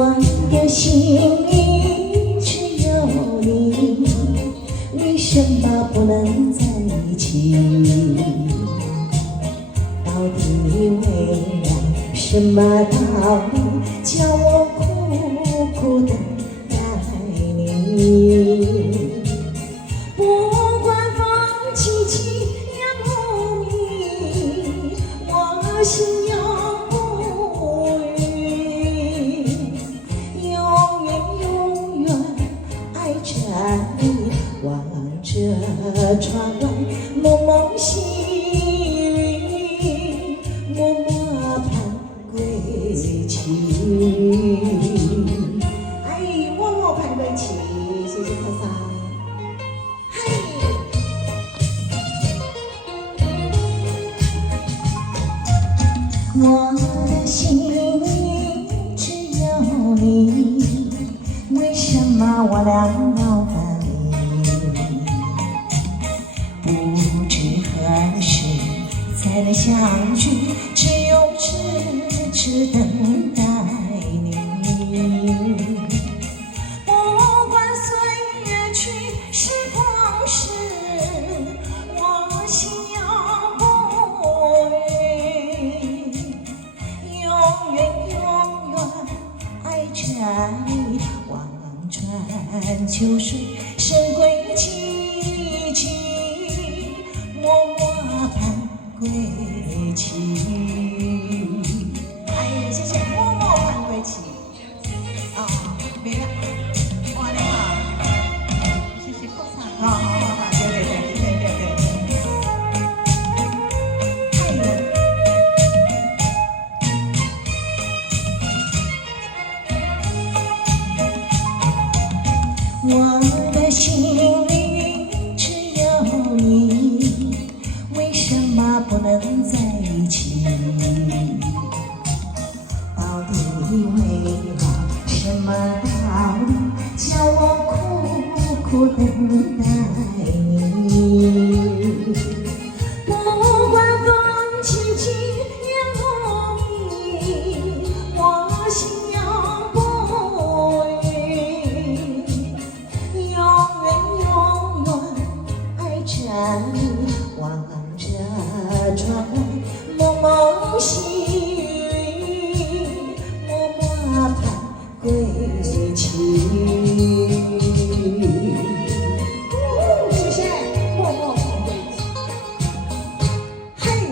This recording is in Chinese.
我的心里只有你，为什么不能在一起？到底为了什么道理，叫我苦苦等待你？不管风起起也不迷，我心有不渝，永远永远爱着你，望着窗外蒙蒙细雨，默默盼归期。哎，默默盼归期，谢谢菩萨。我的心里只有你，为什么我俩要分离？不知何时才能相聚，只有痴痴等待你。不管岁月去，时光逝，我心有不渝，永远永远爱着你，望穿秋水深归期，默默盼归期。哎，谢谢，默默盼归期。哦，没了，哇，你好，谢谢菩萨。好好好好，对对对对对对。我的心里只有你，为什么不能在一起？到底为了什么道理，叫我苦苦等待？